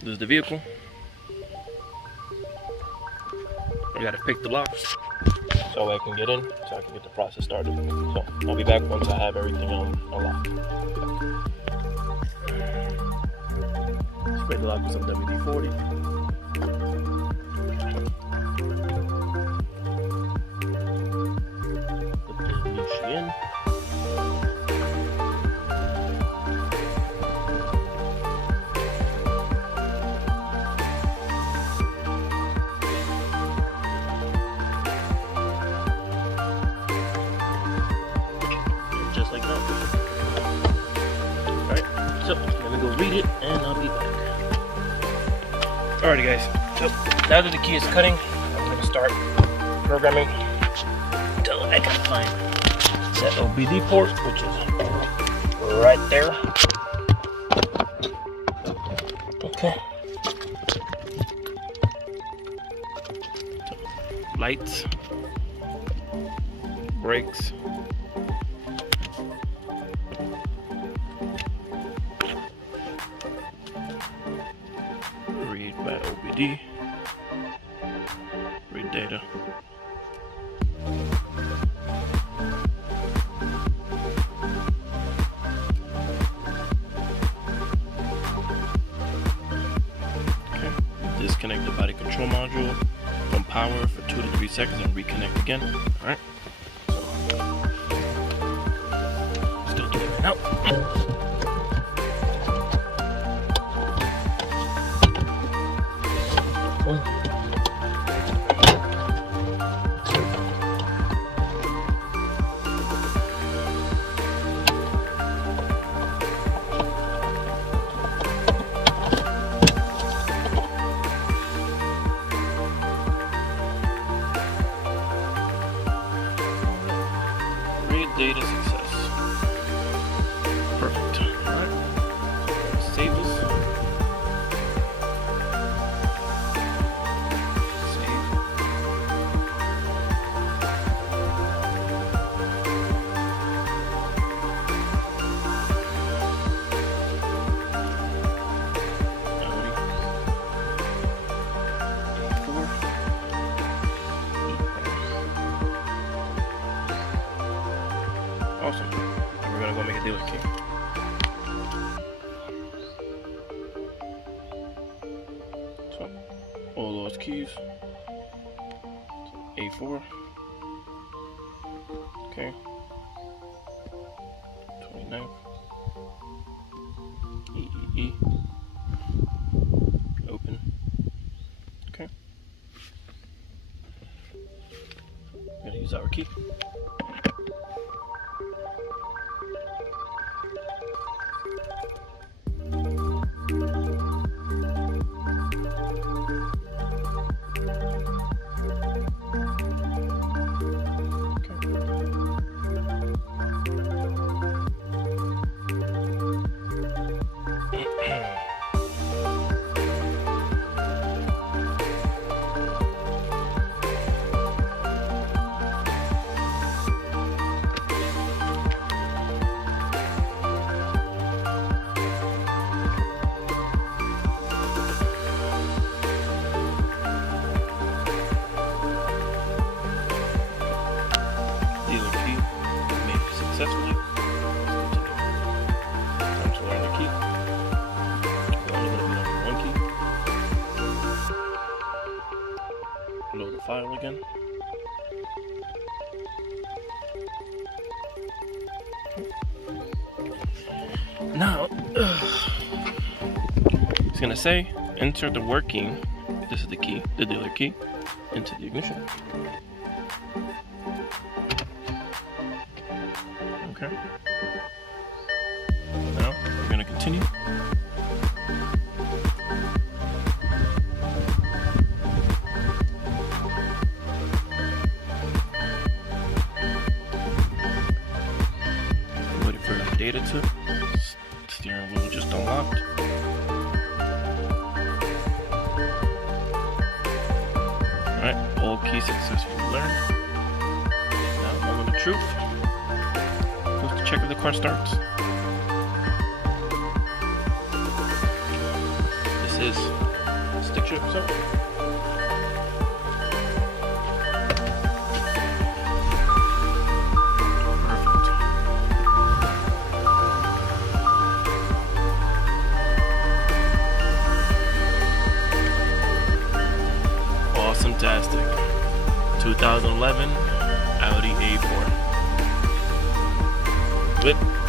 This is the vehicle. I gotta pick the locks so I can get in, so I can get the process started. So I'll be back once I have everything unlocked. Spray the lock with some WD-40. Put the Nushi in. Just like that. Alright, so let me go read it and I'll be back. Alrighty guys, so now that the key is cutting, I'm going to start programming until I can find that OBD port, which is right there. Okay. So, lights, brakes, read by OBD, read data, okay. Disconnect the body control module from power for 2 to 3 seconds and reconnect again. Alright, still doing it now. Data success. Perfect. Alright. Save this. Save. Awesome. And we're gonna go make a dealer key. So, all those keys. A4. Okay. 29. EEE. Open. Okay. We're gonna use our key. Successfully. Time to learn the key. We're only going to be learning one key. Load the file again. Now, it's going to say enter the working, this is the key, the dealer key, into the ignition. Okay. Now we're going to continue. Waiting for the data to. Steering wheel just unlocked. Alright, all keys successfully learned. Now, moment of truth. Check if the car starts. The this is stick shift, so. Awesome-tastic. 2011 Audi A4. Good.